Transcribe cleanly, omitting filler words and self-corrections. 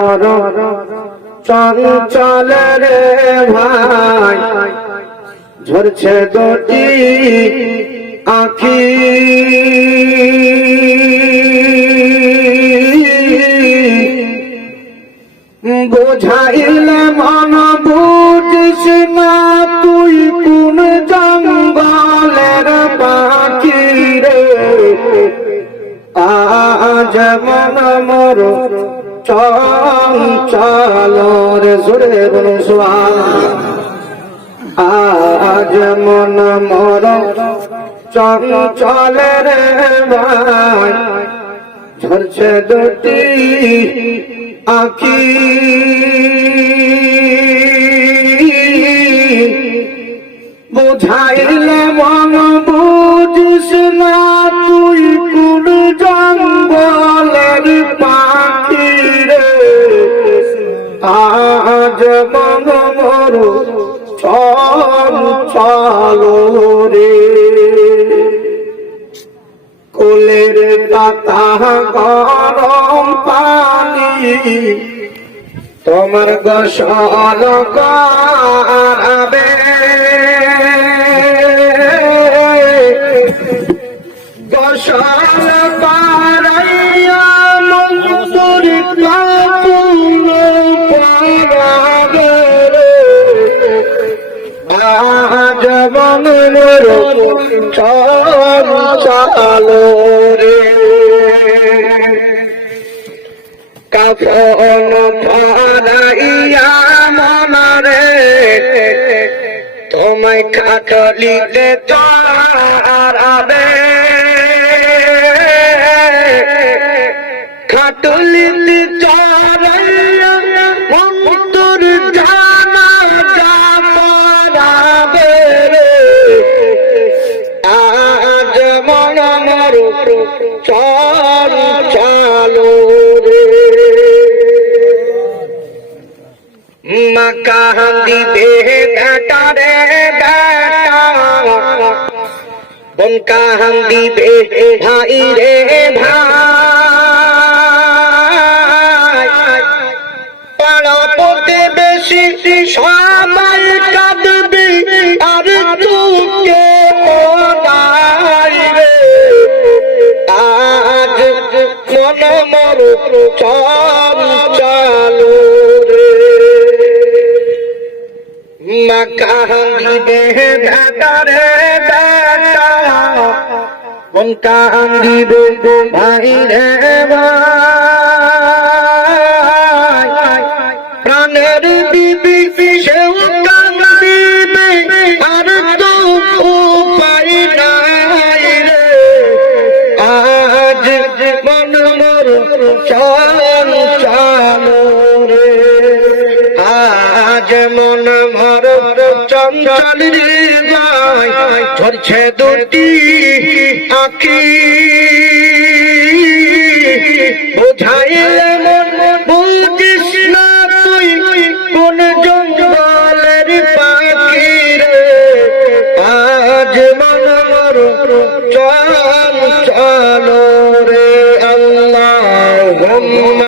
মর চঞ্চল রে ভাই ঝরছে দুটি আখি বোঝাইলে মন বুঝিস না তুই কোন জঙ্গলের পাখি রে আজ মন মোর চঞ্চল রে সুরে বলুয়া আজ মন মোর চঞ্চল রে ভাই ঝরছে দুটি আখি বুঝাইলে মন বুঝিস না তুই কোন জঙ্গলের পাখি রে আজ মন মোর চঞ্চল রে কোলের পাতা গরম পানি তোমার গোসল করাবে গোসল করাইয়া মন্দির কাপুন পরাবে আজ মনের চঞ্চল রে কাফন পরাইয়া মনরে তোমায় খাটলিতে চড়াবে খাটলিতে চড়াইয়া মন্তর জানা পরাবে আজ মন মোর চঞ্চল রে কাহান্দি বেটা রে বেটা বন কাহান্দি বে ভাই রে ভাই পাড়াপতে বেশি সবাই কাঁদবি আর তোকে নাই রে আজ মন মোর চঞ্চল রে কাহান্দি বেটা রে বেটা কোন কাহান্দি বে ভাই রে ভাই প্রাণের দিবি সেও কান্দিবে আর তো উপায় নাই রে আজ মন মোর চঞ্চল রে আজ মন মোর চঞ্চল রে ভাই ঝরছে দুটি আখি বুঝাইলে